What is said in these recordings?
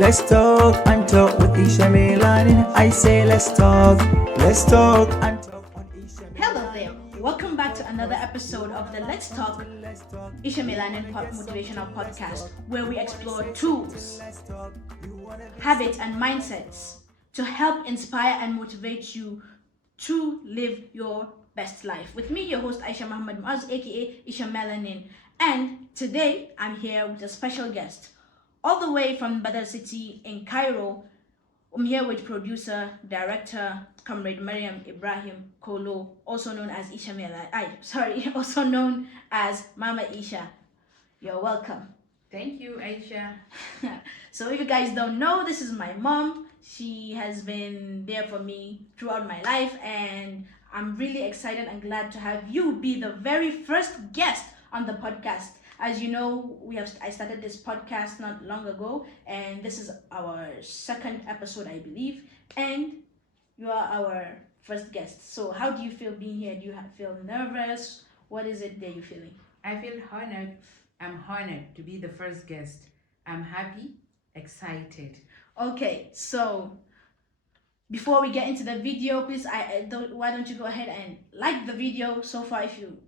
Let's talk and talk with Isha Melanin. I say let's talk and talk on Isha Melanin. Hello there. Welcome back to another episode of the Let's Talk Isha Melanin Motivational Podcast, where we explore tools, habits, and mindsets to help inspire and motivate you to live your best life. With me, your host Aisha Muhammad Muaz, aka Isha Melanin, and today I'm here with a special guest, all the way from Badr City in Cairo. I'm here with producer, director, Comrade Maryam Ibrahim Kolo, also known as Isha also known as Mama Isha. You're welcome. Thank you, Aisha. So if you guys don't know, this is my mom. She has been there for me throughout my life, and I'm really excited and glad to have you be the very first guest on the podcast. As you know, I started this podcast not long ago, and this is our second episode, I believe, and you are our first guest. So how do you feel being here? Do you feel nervous? What is it that you're feeling? I feel honored. I'm honored to be the first guest. I'm happy, excited. Okay, so before we get into the video, please, why don't you go ahead and like the video so far if you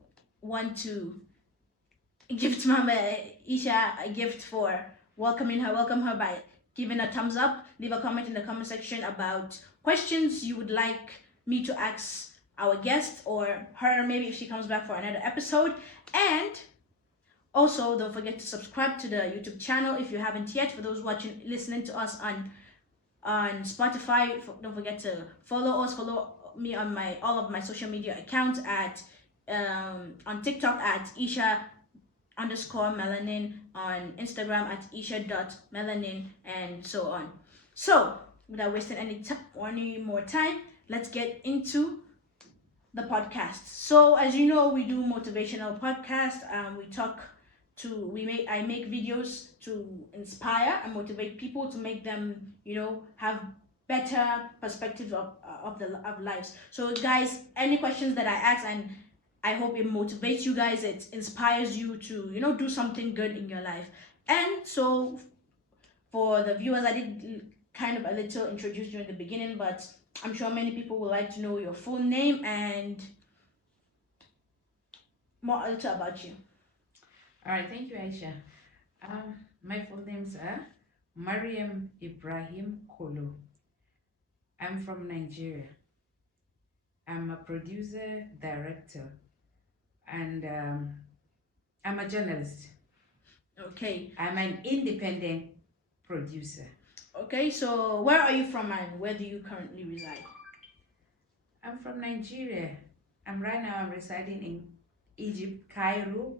want to give Mama Isha a gift for welcoming her. Welcome her by giving a thumbs up. Leave a comment in the comment section about questions you would like me to ask our guest or her, maybe if she comes back for another episode. And also, don't forget to subscribe to the YouTube channel if you haven't yet. For those listening to us on Spotify, don't forget to follow us. Follow me on all of my social media accounts at on TikTok at Isha_melanin, on Instagram at Isha.melanin, and so on. So, without wasting any more time, let's get into the podcast. So, as you know, we do motivational podcast. I make videos to inspire and motivate people, to make them, have better perspective of lives. So, guys, any questions that I ask, and I hope it motivates you guys, it inspires you to, do something good in your life. And so for the viewers, I did kind of a little introduce during the beginning, but I'm sure many people would like to know your full name and more a little about you. All right, thank you, Aisha. My full names are Maryam Ibrahim Kolo. I'm from Nigeria. I'm a producer, director, and I'm a journalist. Okay. I'm an independent producer. Okay, so where are you from and where do you currently reside? I'm from Nigeria. Right now I'm residing in Egypt, Cairo,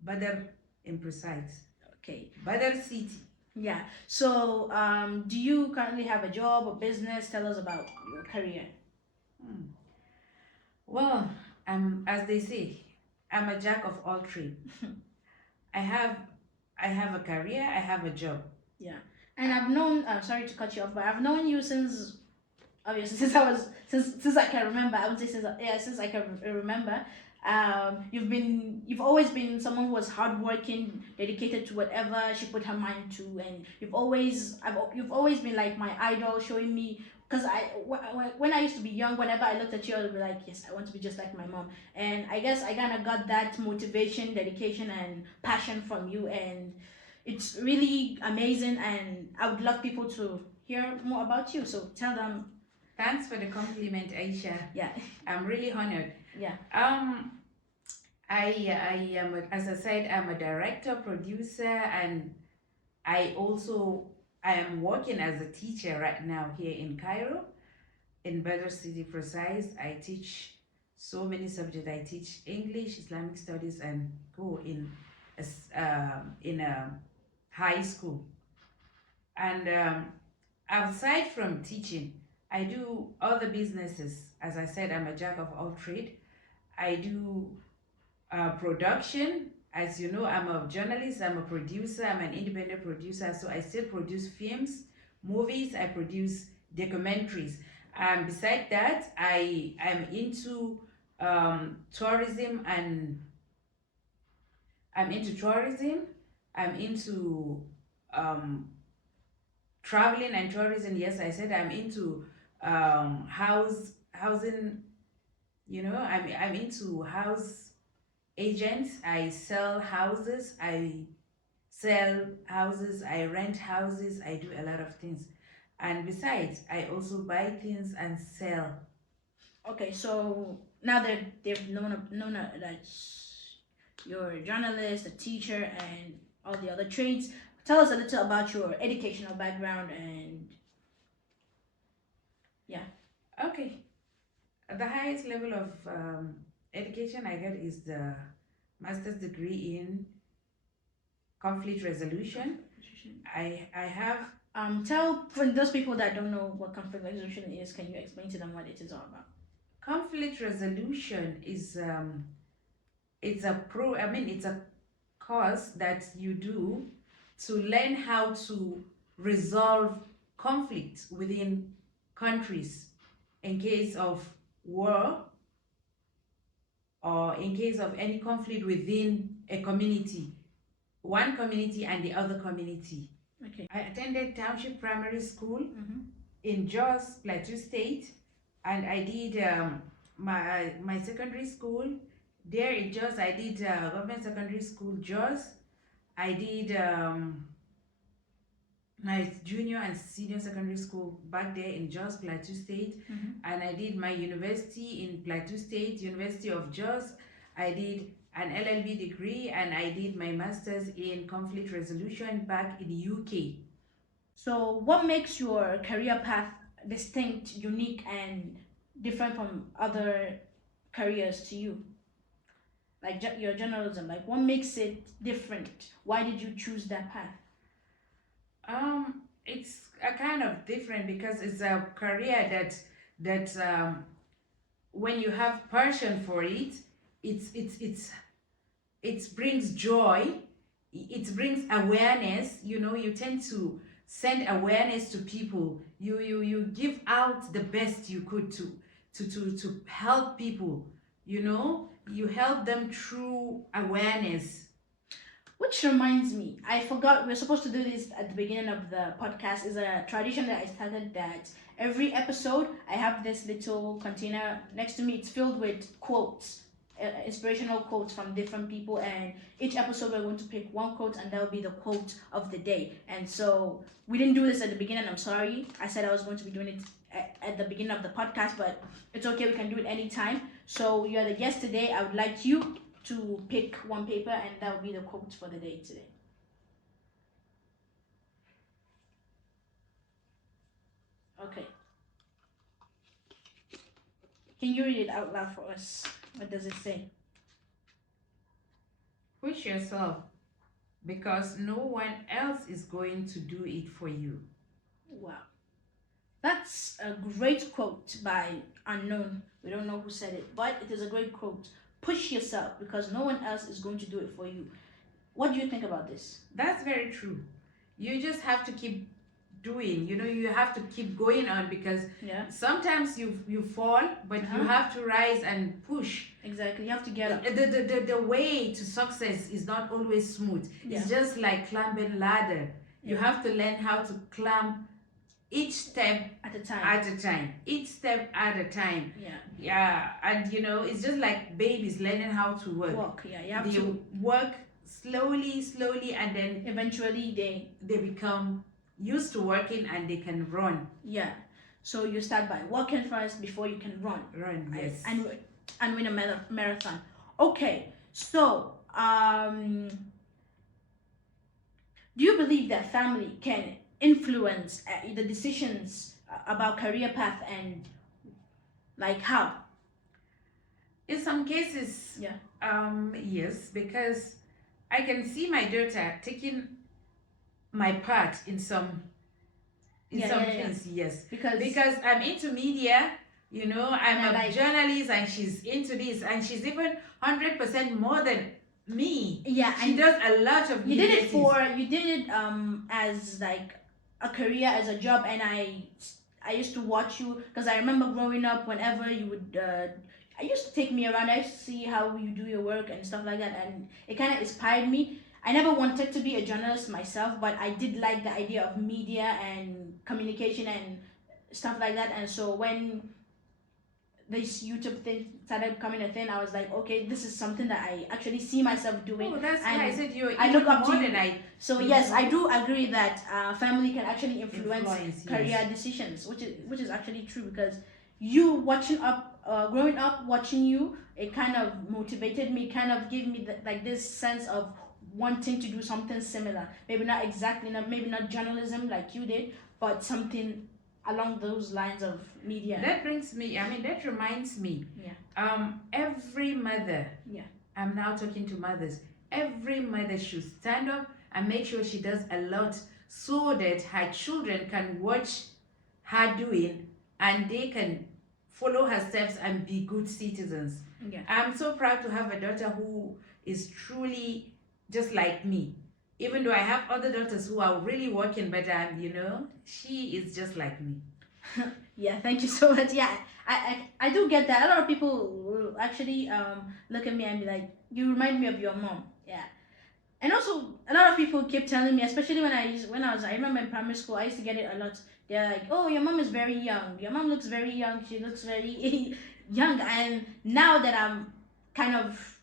Badr in precise. Okay. Badr City. Yeah. So do you currently have a job or business? Tell us about your career. Well, as they say, I'm a jack of all trades. I have a career, I have a job. Yeah. And I've known, sorry to cut you off, but I've known you since, obviously, since I can remember. I would say since I can remember. You've always been someone who was hardworking, dedicated to whatever she put her mind to, and you've always been like my idol, showing me. Because when I used to be young, whenever I looked at you, I would be like, yes, I want to be just like my mom. And I guess I kind of got that motivation, dedication, and passion from you, and it's really amazing. And I would love people to hear more about you. So tell them. Thanks for the compliment, Aisha. Yeah. I'm really honored. Yeah. I am, as I said, I'm a director, producer, and I am working as a teacher right now here in Cairo, in Badr City precise. I teach so many subjects. I teach English, Islamic studies, and go in a high school. And outside from teaching, I do other businesses. As I said, I'm a jack of all trades. I do production. As you know, I'm a journalist, I'm a producer, I'm an independent producer, so I still produce films, movies, I produce documentaries. Beside that, I'm into tourism, and I'm into traveling and tourism, yes, I said I'm into housing. I'm into house agents. I sell houses. I rent houses, I do a lot of things. And besides, I also buy things and sell. Okay, so now that they've known that you're a journalist, a teacher, and all the other trades, tell us a little about your educational background and yeah. Okay. The highest level of education I get is the master's degree in conflict resolution. I have Tell for those people that don't know what conflict resolution is, can you explain to them what it is all about? conflict resolution is it's a course that you do to learn how to resolve conflict within countries in case of war or in case of any conflict within a community, one community and the other community. Okay. I attended Township Primary School Mm-hmm. in Jos, Plateau State, and I did my secondary school there in Jos. I did government secondary school Jos. I did my junior and senior secondary school back there in Jos, Plateau State, Mm-hmm. and I did my university in Plateau State, University of Jos. I did an LLB degree and I did my master's in conflict resolution back in the UK. So, what makes your career path distinct, unique, and different from other careers to you? Like your journalism, like what makes it different? Why did you choose that path? It's a kind of different because it's a career that when you have passion for it, it brings joy, it brings awareness. You tend to send awareness to people. You give out the best you could to help people. You help them through awareness. Which reminds me, I forgot we're supposed to do this at the beginning of the podcast. Is a tradition that I started that every episode I have this little container next to me. It's filled with quotes, inspirational quotes from different people, and each episode we're going to pick one quote, and that will be the quote of the day. And so we didn't do this at the beginning. I'm sorry. I said I was going to be doing it at the beginning of the podcast, but it's okay. We can do it anytime. So you're the guest today. I would like you to pick one paper, and that will be the quote for the day today. Okay. Can you read it out loud for us? What does it say? Push yourself because no one else is going to do it for you. Wow. That's a great quote by unknown. We don't know who said it, but it is a great quote. Push yourself because no one else is going to do it for you. What do you think about this? That's very true. You just have to keep doing. You have to keep going on because sometimes you fall, but you have to rise and push. Exactly. You have to get up. The way to success is not always smooth. It's just like climbing ladder. You have to learn how to climb each step at a time. Each step at a time. And it's just like babies learning how to work. You have to work slowly, and then eventually they become used to working and they can run. So you start by working first before you can run. Yes. And win a marathon. Okay, so do you believe that family can influence the decisions about career path, and like how? In some cases, yes, because I can see my daughter taking my part in some things. Yes, because I'm into media. I'm a journalist, and she's into this, and she's even 100% more than me. She does a lot of. You did it as like a career, as a job, and I used to watch you because I remember growing up. Whenever you would, I used to take me around. I used to see how you do your work and stuff like that, and it kind of inspired me. I never wanted to be a journalist myself, but I did like the idea of media and communication and stuff like that. And so when this YouTube thing started becoming a thing, I was like, okay, this is something that I actually see myself doing. Oh, that's and why I said you're I look even up to more you. than I. So yes, I do agree that family can actually influence career yes. decisions, which is actually true, because you watching up, growing up watching you, it kind of motivated me, kind of gave me like this sense of wanting to do something similar. Maybe not exactly, maybe not journalism like you did, but something along those lines of media. That brings me, I mean, that reminds me. Yeah. Every mother. Yeah. I'm now talking to mothers. Every mother should stand up and make sure she does a lot so that her children can watch her doing and they can follow her steps and be good citizens. Yeah. I'm so proud to have a daughter who is truly just like me. Even though I have other daughters who are really working, but you know, she is just like me. Yeah, thank you so much. Yeah, I do get that. A lot of people will actually look at me and be like, you remind me of your mom. Yeah. And also a lot of people keep telling me, especially I remember in primary school, I used to get it a lot. They're like, oh, your mom is very young. Your mom looks very young. She looks very young. And now that I'm kind of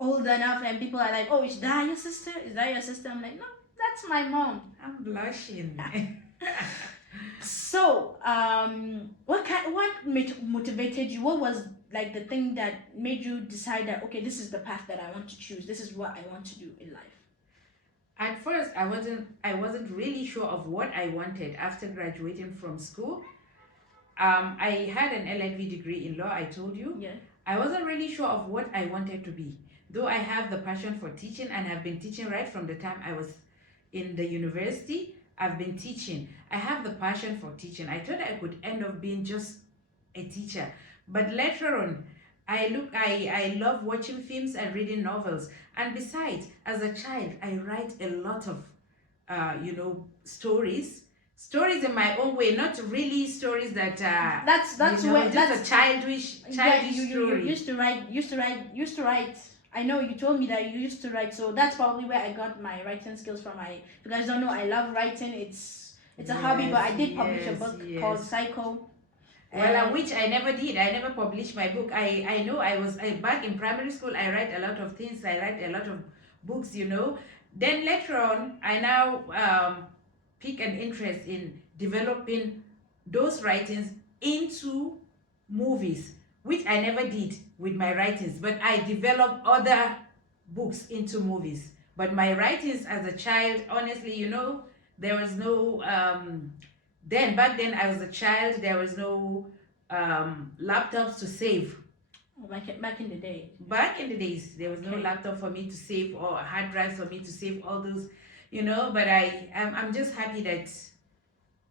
old enough and people are like, oh, is that your sister? Is that your sister? I'm like, no, that's my mom. I'm blushing. So, what motivated you? What was like the thing that made you decide that, okay, this is the path that I want to choose. This is what I want to do in life. At first, I wasn't really sure of what I wanted after graduating from school. I had an LLB degree in law, I told you. Yeah. I wasn't really sure of what I wanted to be. Though I have the passion for teaching and have been teaching right from the time I was in the university. I've been teaching. I have the passion for teaching. I thought I could end up being just a teacher. But later on, I love watching films and reading novels. And besides, as a child, I write a lot of, stories. Stories in my own way, not really stories that that's where just a childish you story. used to write. I know you told me that you used to write, so that's probably where I got my writing skills from. If you guys don't know, I love writing. It's a hobby, but I did publish a book called Psycho. Well, which I never did. I never published my book. I know I was back in primary school. I write a lot of things. I write a lot of books, you know. Then later on, I now pick an interest in developing those writings into movies, which I never did with my writings, but I developed other books into movies. But my writings as a child, honestly, you know, there was no back then I was a child, there was no laptops to save. Back in the day. Back in the days, there was no laptop for me to save or hard drives for me to save all those, you know. But I'm just happy that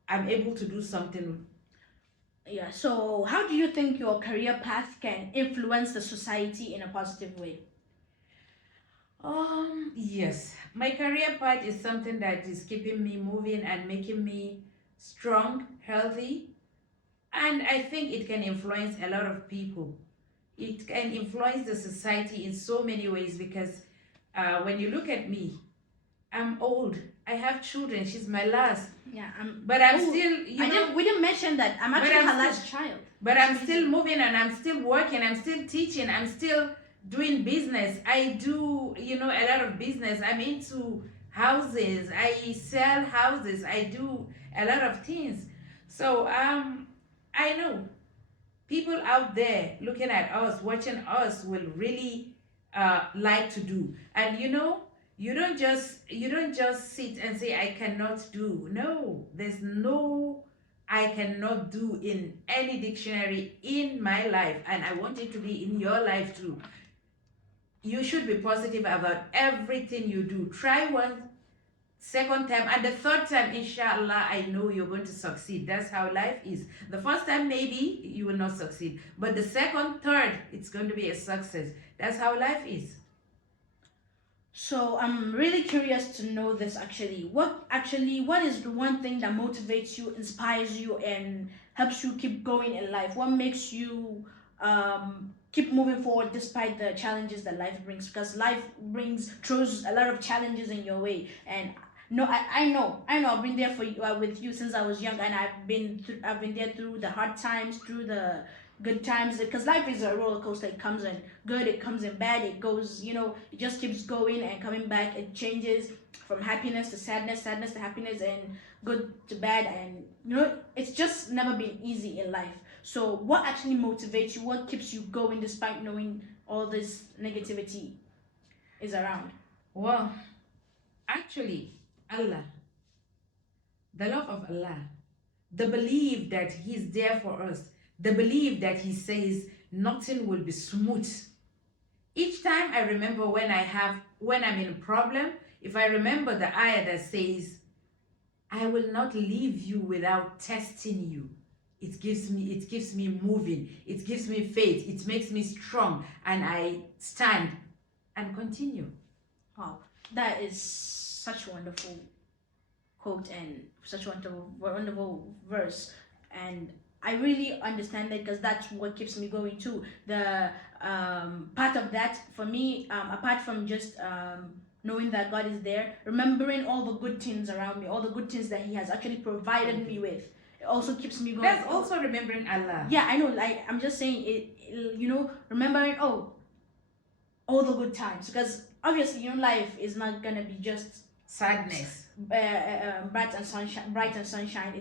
I'm able to do something. Yeah. So, how do you think your career path can influence the society in a positive way? Yes, my career path is something that is keeping me moving and making me strong, healthy, and I think it can influence a lot of people. It can influence the society in so many ways because when you look at me, I'm old. I have children. She's my last. Yeah, but I'm still. We didn't mention that. I'm actually her last child. But I'm still moving and I'm still working. I'm still teaching. I'm still doing business. I do, you know, a lot of business. I'm into houses. I sell houses. I do a lot of things. So I know people out there looking at us, watching us, will really like to do. And you know, you don't just sit and say I cannot do. No, there's no I cannot do in any dictionary in my life, and I want it to be in your life too. You should be positive about everything you do. Try one, second time, and the third time, inshallah, I know you're going to succeed. That's how life is. The first time, maybe you will not succeed, but the second, third, it's going to be a success. That's how life is. So I'm really curious to know this actually. What is the one thing that motivates you, inspires you, and helps you keep going in life? What makes you keep moving forward despite the challenges that life brings? Because life throws a lot of challenges in your way, and No, I know. I've been there for you, with you since I was young, and I've been there through the hard times, through the good times. Because life is a roller coaster. It comes in good, it comes in bad. It goes, it just keeps going and coming back. It changes from happiness to sadness, sadness to happiness, and good to bad. And it's just never been easy in life. So, what actually motivates you? What keeps you going despite knowing all this negativity is around? Well, actually, Allah, the love of Allah, the belief that He's there for us, the belief that He says nothing will be smooth. Each time I remember when I'm in a problem, if I remember the ayah that says, I will not leave you without testing you. It gives me moving, it gives me faith, it makes me strong, and I stand and continue. Wow, that is such a wonderful quote and such a wonderful verse, and I really understand that because that's what keeps me going too. The part of that for me, apart from just knowing that God is there, remembering all the good things around me, all the good things that He has actually provided me with, it also keeps me going. That's also remembering Allah. Yeah, I know. Like I'm just saying it, remembering all the good times, because obviously life is not gonna be just Sadness. bright and sunshine.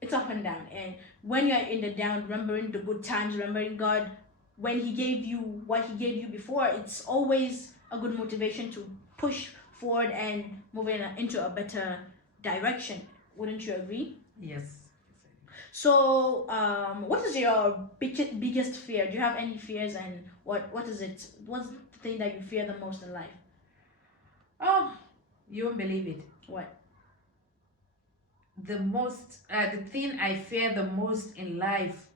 It's up and down, and when you're in the down, remembering the good times, remembering God when He gave you what He gave you before, it's always a good motivation to push forward and move into a better direction. Wouldn't you agree? Yes. So, what is your biggest fear? Do you have any fears, and what is it? What's the thing that you fear the most in life? Oh, you won't believe it. What? The thing I fear the most in life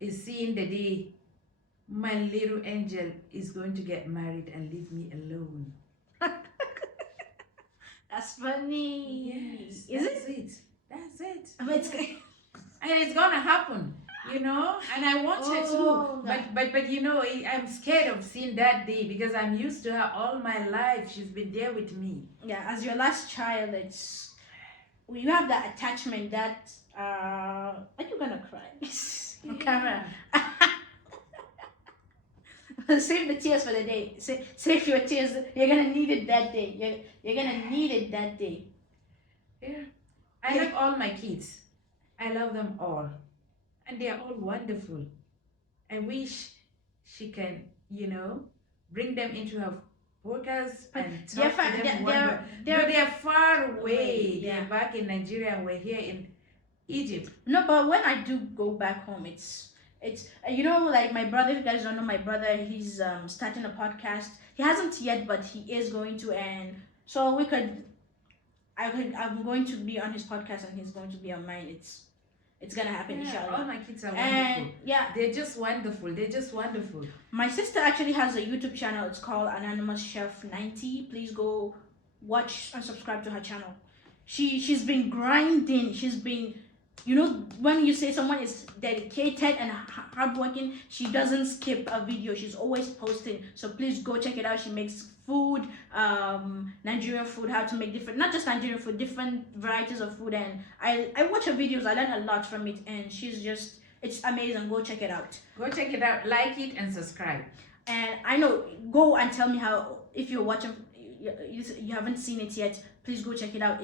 is seeing the day my little angel is going to get married and leave me alone. That's funny. Yes, Is that's it? it. That's it. I mean, it's And it's gonna happen, and I want her Oh, to. But I'm scared of seeing that day because I'm used to her all my life. She's been there with me. yeah. As your last child, you have that attachment that are you gonna cry? On camera. Save the tears for the day. Save your tears. You're gonna need it that day. You're gonna need it that day. Yeah. I love all my kids. I love them all. And they are all wonderful. I wish she can, bring them into her podcast and talk to them. They're far away. Yeah. They're back in Nigeria and we're here in Egypt. No, but when I do go back home, it's like my brother. If you guys don't know my brother, he's starting a podcast. He hasn't yet, but he is going to, and so I'm going to be on his podcast and he's going to be on mine. It's gonna happen, inshallah. All my kids are And wonderful. yeah, They're just wonderful. my sister actually has a YouTube channel. It's called Anonymous Chef 90. Please go watch and subscribe to her channel. She's been grinding. She's been, when you say someone is dedicated and hardworking, she doesn't skip a video. She's always posting. So please go check it out. She makes food, Nigerian food, how to make not just Nigerian food, different varieties of food. And I watch her videos. I learn a lot from it, and it's amazing. Go check it out. Go check it out, like it and subscribe. And I know, go and tell me how, if you're watching, you haven't seen it yet, please go check it out.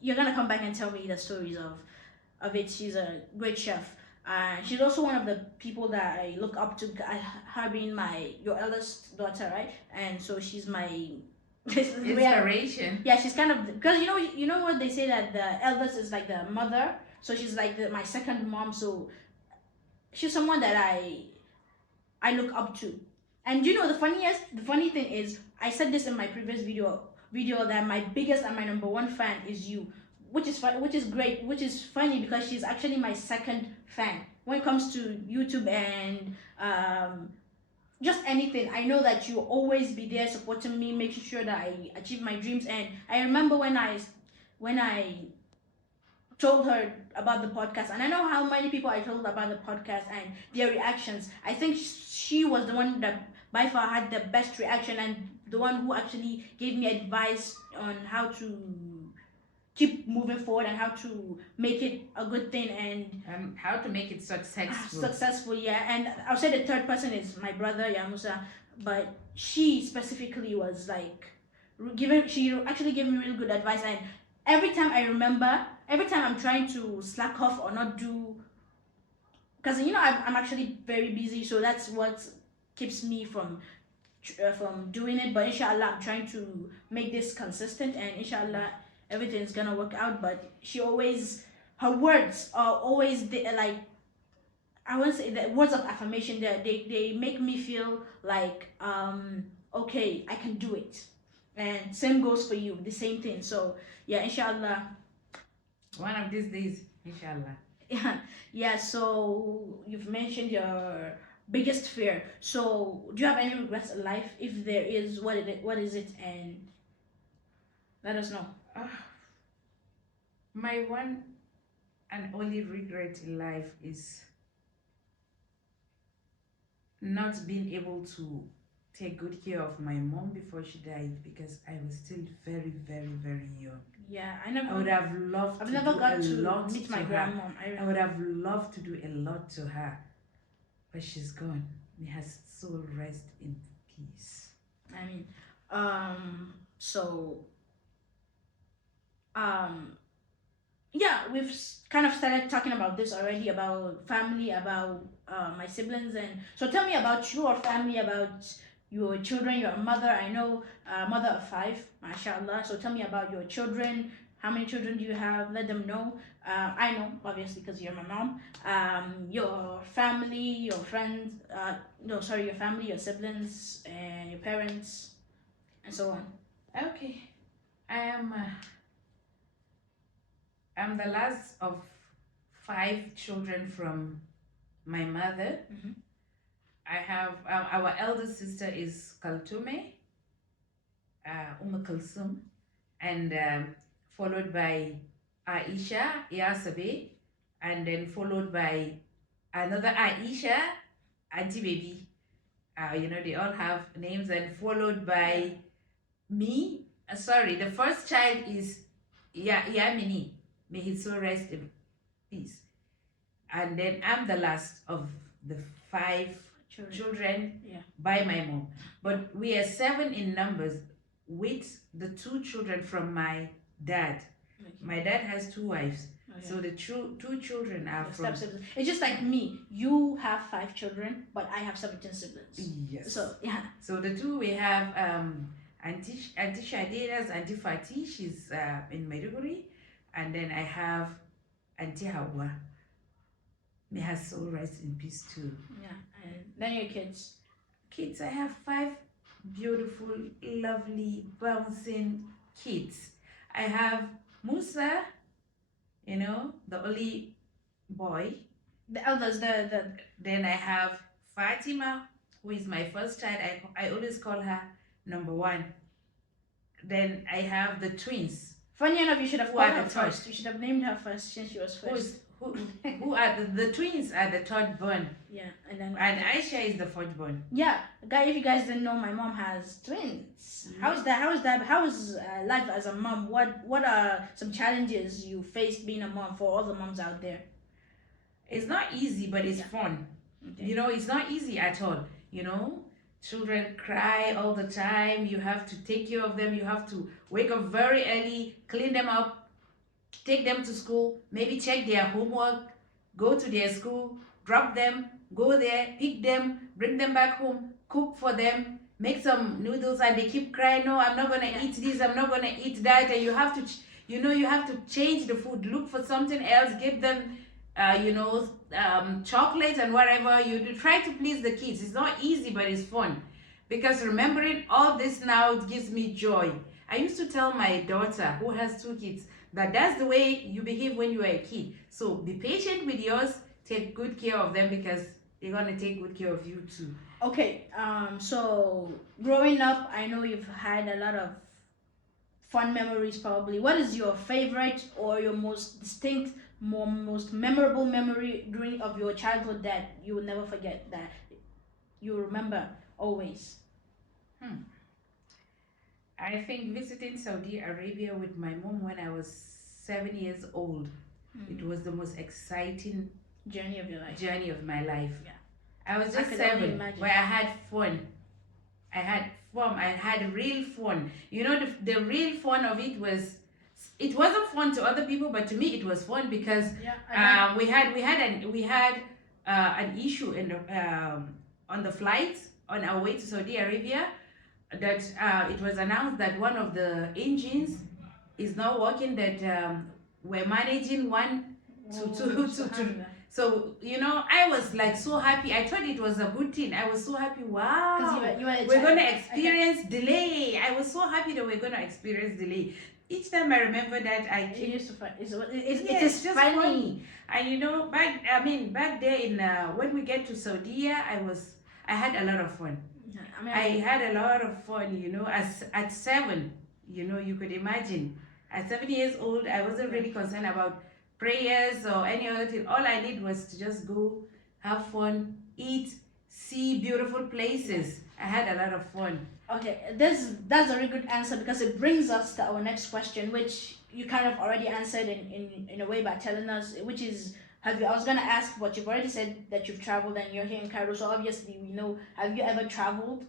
You're gonna come back and tell me the stories of it. She's a great chef. She's also one of the people that I look up to, her being your eldest daughter, right? And so she's my inspiration. Yeah, she's kind of, because you know what they say, that the eldest is like the mother. So she's like my second mom. So she's someone that I look up to. And the funny thing is, I said this in my previous video that my biggest and my number one fan is you, which is great, which is funny because she's actually my second fan when it comes to YouTube and just anything. I know that you'll always be there supporting me, making sure that I achieve my dreams. And I remember when I told her about the podcast, and I know how many people I told about the podcast and their reactions. I think she was the one that by far had the best reaction, and the one who actually gave me advice on how to keep moving forward and how to make it a good thing and how to make it successful. successful. Yeah, and I'll say the third person is my brother Yamusa, but she specifically was like she actually gave me really good advice, and every time I'm trying to slack off or not do, because I'm actually very busy, so that's what keeps me from doing it. But inshallah I'm trying to make this consistent, and inshallah everything's gonna work out. But her words are always like, I won't say the words of affirmation. They make me feel like okay, I can do it, and same goes for you, the same thing. So yeah, inshallah. One of these days, inshallah. Yeah, so you've mentioned your biggest fear. So do you have any regrets in life? If there is, what is it? And let us know. My one and only regret in life is not being able to take good care of my mom before she died, because I was still very, very, very young. Yeah, I would have loved I've to never do got a to lot meet to my her. grandmom. I would have loved to do a lot to her, but she's gone. May her soul rest in peace. I mean, so, yeah, we've kind of started talking about this already, about family, about my siblings, and so tell me about your family, about your children, your mother. I know mother of 5, mashallah. So tell me about your children. How many children do you have? Let them know. I know, obviously, because you're my mom. Your family, your friends. No, sorry, your family, your siblings, and your parents, and so on. Okay, I'm the last of 5 children from my mother. I have our eldest sister is Kaltume, Kulsum, and followed by Aisha Yasabe, and then followed by another Aisha, Auntie Baby. They all have names, and followed by me. Sorry, the first child is Yamini. May his soul rest in peace. And then I'm the last of the 5 children by my mom. But we are 7 in numbers with the 2 children from my dad. Okay. My dad has 2 wives. Okay. So the 2 children are from... It's just like me. You have 5 children, but I have 17 siblings. Yes. So, yeah. So the 2 we have Auntie Shadira's Auntie Fatih, she's in Maiduguri. And then I have Auntie Hawa. May her soul rest in peace too. Yeah, and then your kids. Kids, I have 5 beautiful, lovely, bouncing kids. I have Musa, the only boy. The eldest, Then I have Fatima, who is my first child. I always call her number 1. Then I have the twins. Funny enough, you should have called her first. You should have named her first since she was first. Who are the twins are the 3rd born. Yeah, and Aisha is the 4th born. Yeah, if you guys didn't know, my mom has twins. Mm-hmm. How is life as a mom? What are some challenges you faced being a mom for all the moms out there? It's not easy, but it's fun. Okay. It's not easy at all. Children cry all the time. You have to take care of them. You have to wake up very early, clean them up, take them to school, maybe check their homework, go to their school, drop them, go there, pick them, bring them back home, cook for them, make some noodles, and they keep crying, no, I'm not going to eat this, I'm not going to eat that, and you have to, you have to change the food, look for something else, give them, chocolate and whatever. You try to please the kids. It's not easy, but it's fun. Because remembering all this now, it gives me joy. I used to tell my daughter, who has 2 kids, that that's the way you behave when you are a kid. So be patient with yours, take good care of them, because they're going to take good care of you too. Okay, so growing up, I know you've had a lot of fun memories probably. What is your favorite or your most distinct, most memorable memory of your childhood that you will never forget, that you remember always? I think visiting Saudi Arabia with my mom when I was 7 years old, it was the most exciting Journey of your life. journey of my life. Yeah. I was I just could only 7, imagine. but I had fun. I had fun. I had real fun. You know, the real fun of it was, it wasn't fun to other people, but to me it was fun because Yeah. we had an issue in on the flight on our way to Saudi Arabia, that it was announced that one of the engines is not working, that we're managing one to so you know, I was like so happy. I thought it was a good thing. I was so happy. Wow, you were a we're child. gonna experience delay. I was so happy that we're gonna experience delay. Each time I remember that, I It keep, used to fun. It yes, is just funny. funny. And you know, back there in when we get to Saudi, I had a lot of fun. I had a lot of fun, you know, as at 7, you know, you could imagine. At 7 years old, I wasn't really concerned about prayers or any other thing. All I need was to just go, have fun, eat, see beautiful places. I had a lot of fun. Okay, that's a very good answer, because it brings us to our next question, which you kind of already answered in a way by telling us, which is, I was gonna ask, but you've already said that you've traveled and you're here in Cairo, so obviously we know. Have you ever traveled?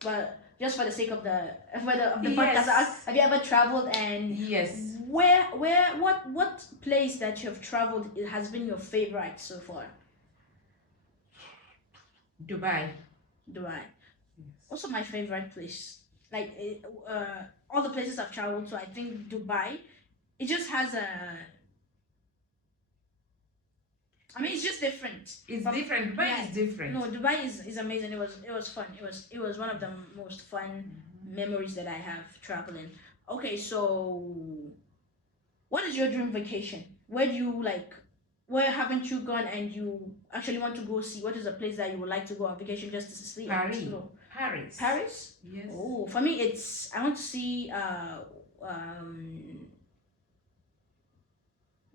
But just for the sake of the podcast, Yes. have you ever traveled, and Yes. what place that you've traveled has been your favorite so far? Dubai. Dubai. Also my favorite place. Like all the places I've traveled to, I think Dubai, it just has a. I mean, it's just different. It's different. Dubai is different. No, Dubai is amazing. It was fun. It was one of the most fun memories that I have traveling. Okay, so what is your dream vacation? Where do you like? Where haven't you gone and you actually want to go see? What is a place that you would like to go on vacation just to see and Paris. explore? Paris. Paris? Yes. Oh, for me, it's I want to see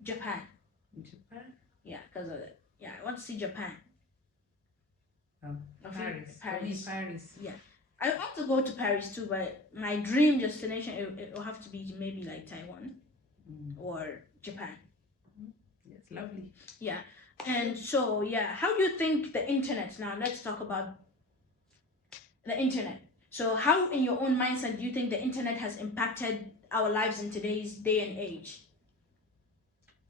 Japan. Japan. Yeah, because I want to see Japan. Paris. Paris. Paris. Yeah, I want to go to Paris too, but my dream destination it will have to be maybe like Taiwan or Japan. Yes, lovely. Yeah, and so how do you think the internet? Now let's talk about the internet. So how, in your own mindset, do you think the internet has impacted our lives in today's day and age?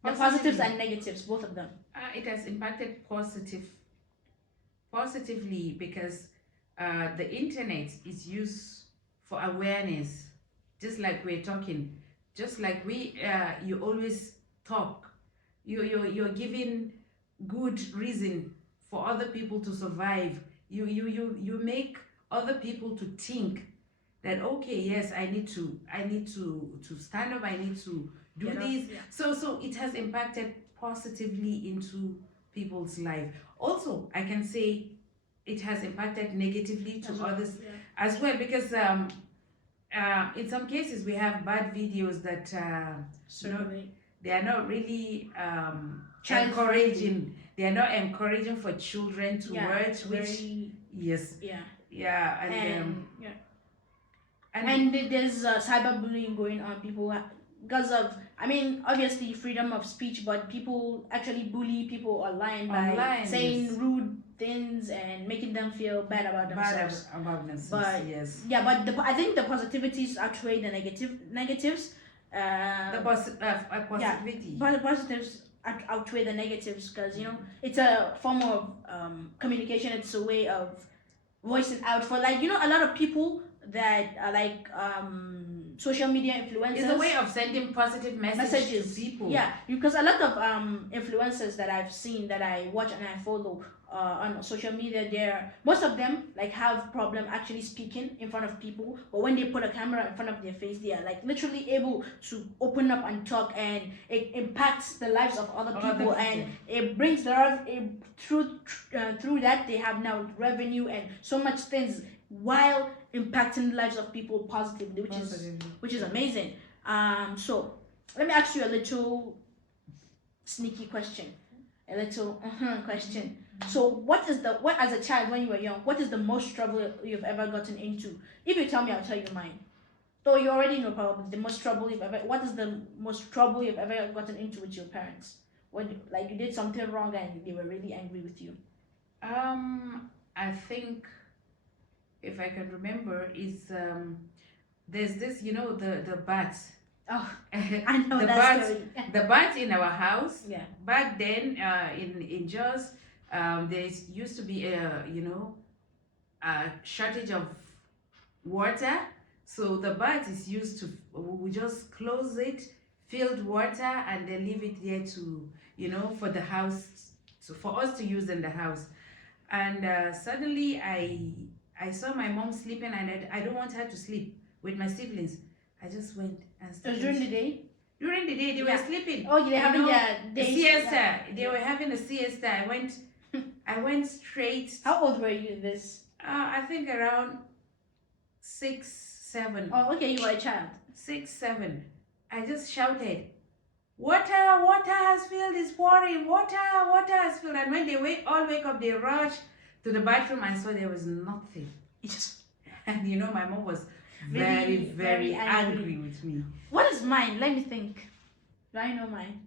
The positives and negatives, both of them. It has impacted positively because the internet is used for awareness, just like we're talking, just like you always talk. You're giving good reason for other people to survive. You make other people to think that, okay, yes, I need to stand up, I need to do this. So it has impacted positively into people's life. Also, I can say it has impacted negatively to others as well, because in some cases we have bad videos that they are not really encouraging. They are not encouraging for children to watch, which and there's cyberbullying going on. People, because of, I mean, obviously freedom of speech, but people actually bully people online by saying rude things and making them feel bad about themselves. But I think the positivities outweigh the negatives. Positives outweigh the negatives, because it's a form of communication. It's a way of voicing out for, like, a lot of people that are like social media influencers. It's a way of sending positive messages to people. Yeah, because a lot of influencers that I've seen, that I watch and I follow on social media, most of them like have problem actually speaking in front of people, but when they put a camera in front of their face, they are like literally able to open up and talk, and it impacts the lives of other people, and it brings through that they have now revenue and so much things, while impacting the lives of people positively, which is amazing. So let me ask you a little sneaky question, question. So what as a child, when you were young, what is the most trouble you've ever gotten into? If you tell me, I'll tell you mine. Though you already know probably the most trouble you've ever. What is the most trouble you've ever gotten into with your parents? When like you did something wrong and they were really angry with you. I think if I can remember is there's this, the bats. Oh, I know The that bats, story. the bats in our house. Yeah. Back then, in Jos, there used to be a shortage of water, so the bat is used to, we just close it, filled water, and then leave it there to, for the house, so for us to use in the house. And suddenly I saw my mom sleeping, and I don't want her to sleep with my siblings. I just went and So during the day. during the day they were Yeah. sleeping. Oh, they're having their A day siesta. They were having a siesta. I went straight. How old were you this? I think around 6, 7. Oh, okay, you were a child. 6, 7. I just shouted, "Water! Water has filled! It's pouring! Water! Water has filled!" And when they all wake up, they rush to the bathroom. I saw there was nothing. And my mom was very, very angry with me. What is mine? Let me think. Do I know mine?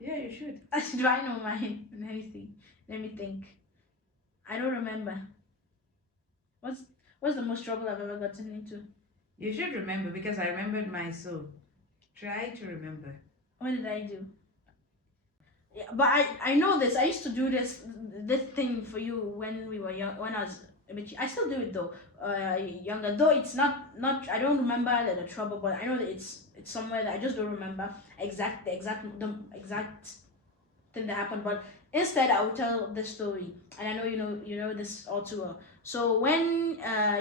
Yeah, you should. Do I know mine? Let me think. Let me think. I don't remember. What's the most trouble I've ever gotten into? You should remember, because I remembered mine, so try to remember. What did I do? Yeah, but I know this. I used to do this thing for you when we were young. When I was a bit, I still do it though. Younger, though it's not. I don't remember the trouble, but I know that it's somewhere that I just don't remember the exact thing that happened. But instead, I will tell the story, and I know you know this all too well. So when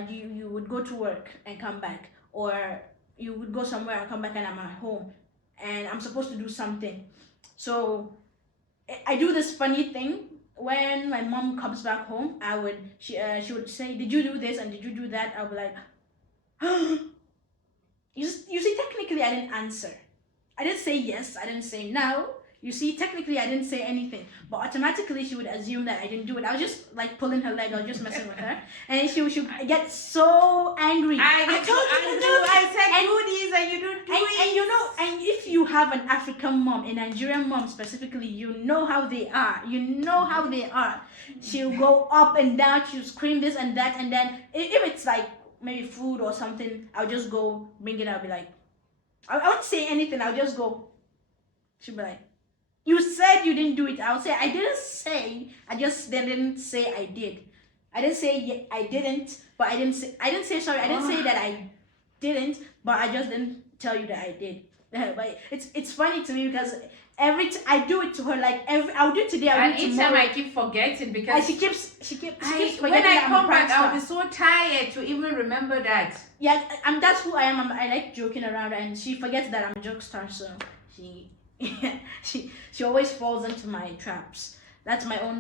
you would go to work and come back, or you would go somewhere and come back, and I'm at home, and I'm supposed to do something, so I do this funny thing. When my mom comes back home, she would say, "Did you do this and did you do that?" I'll be like, you see, technically I didn't answer. I didn't say yes, I didn't say no. You see, technically I didn't say anything, but automatically she would assume that I didn't do it. I was just like pulling her leg, I was just messing with her, and she would get so angry. I told you to do. I said do this and you don't do it. And if you have an African mom, a Nigerian mom specifically, you know how they are. She'll go up and down, she'll scream this and that, and then if it's like maybe food or something, I'll just go bring it. I'll be like, I won't say anything, I'll just go. She'll be like, "You said you didn't do it." I'll say, "I didn't say, I just didn't say I did. I didn't say I didn't, but I didn't say sorry. I didn't say that I didn't, but I just didn't tell you that I did." But it's funny to me because I do it to her, like I'll do it today, I'll do it each tomorrow. time I keep forgetting, because And she keeps forgetting. when I that I'm a come back, I'll be prankster. so tired to even remember that. Yeah, that's who I am. I like joking around, and she forgets that I'm a jokester, so she always falls into my traps. That's my own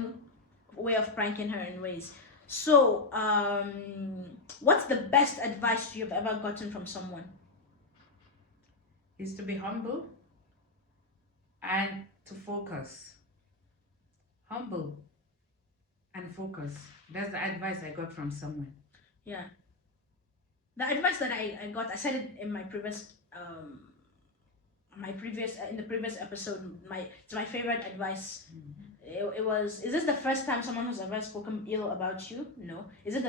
way of pranking her in ways. So, what's the best advice you've ever gotten from someone? Is to be humble and to focus. Humble and focus. That's the advice I got from someone. Yeah. The advice that I got, I said it in my previous in the previous episode. It's my favorite advice. It was, "Is this the first time someone has ever spoken ill about you? No. Is it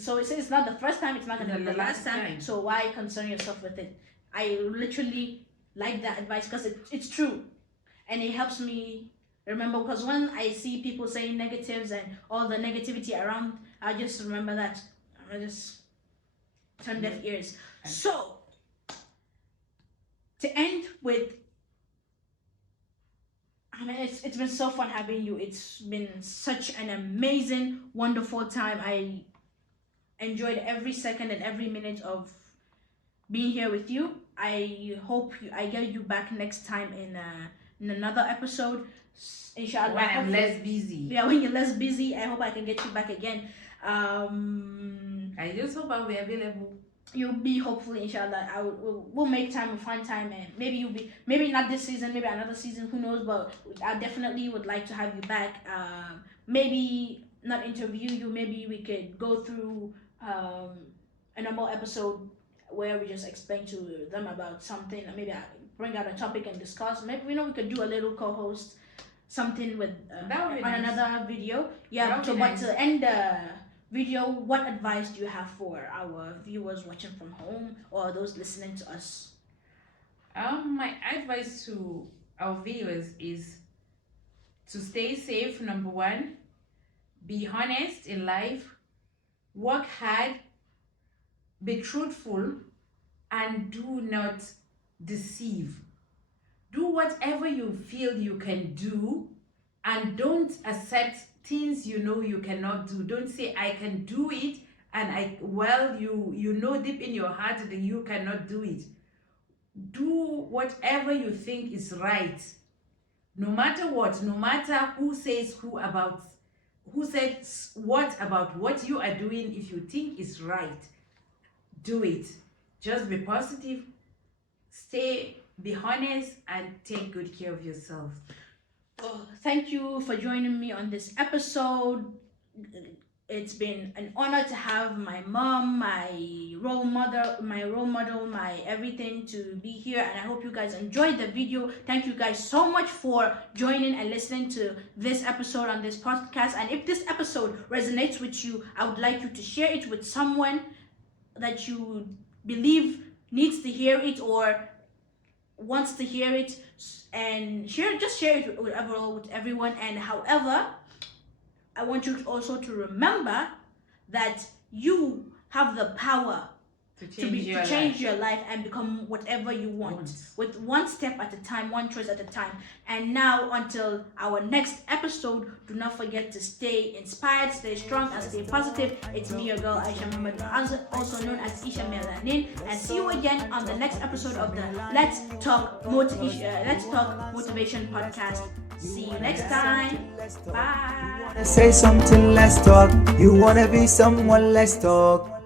so it says it's not the first time, it's not gonna be the last time. So why concern yourself with it?" I literally like that advice because it's true, and it helps me remember, because when I see people saying negatives and all the negativity around, I just remember that. I just turn deaf ears. So to end with, I mean, it's been so fun having you. It's been such an amazing, wonderful time. I enjoyed every second and every minute of being here with you. I hope I get you back next time in another episode. Inshallah. When I'm less busy. Yeah, when you're less busy, I hope I can get you back again. I just hope I'll be available. You'll be, hopefully, inshallah. We'll make time, we'll find time, and maybe not this season, maybe another season, who knows, but I definitely would like to have you back. Maybe not interview you, maybe we could go through a normal episode where we just explain to them about something, maybe I bring out a topic and discuss. Maybe we could do a little co-host something with That would be on nice. another video. Yeah. That would So, be but nice. to end the video, what advice do you have for our viewers watching from home or those listening to us? My advice to our viewers is to stay safe, number one, be honest in life, work hard, be truthful, and do not deceive. Do whatever you feel you can do, and don't accept things you know you cannot do. Don't say I can do it, and you know deep in your heart that you cannot do it. Do whatever you think is right, no matter what, no matter who says who says what about what you are doing. If you think is right, do it. Just be positive, be honest, and take good care of yourself. Thank you for joining me on this episode. It's been an honor to have my mom, my role model, my everything to be here, and I hope you guys enjoyed the video. Thank you guys so much for joining and listening to this episode on this podcast. And if this episode resonates with you, I would like you to share it with someone that you believe needs to hear it or wants to hear it, and share it with everyone. And however, I want you also to remember that you have the power to change your life and become whatever you want, with one step at a time, one choice at a time. And now, until our next episode, do not forget to stay inspired, stay strong, and stay positive. It's me, your girl Aisha Muhammad, also known as Isha Melanin, and see you again on the next episode of the Let's Talk Motivation podcast. See you next time. Bye. Say something, let's talk. You wanna be someone, let's talk.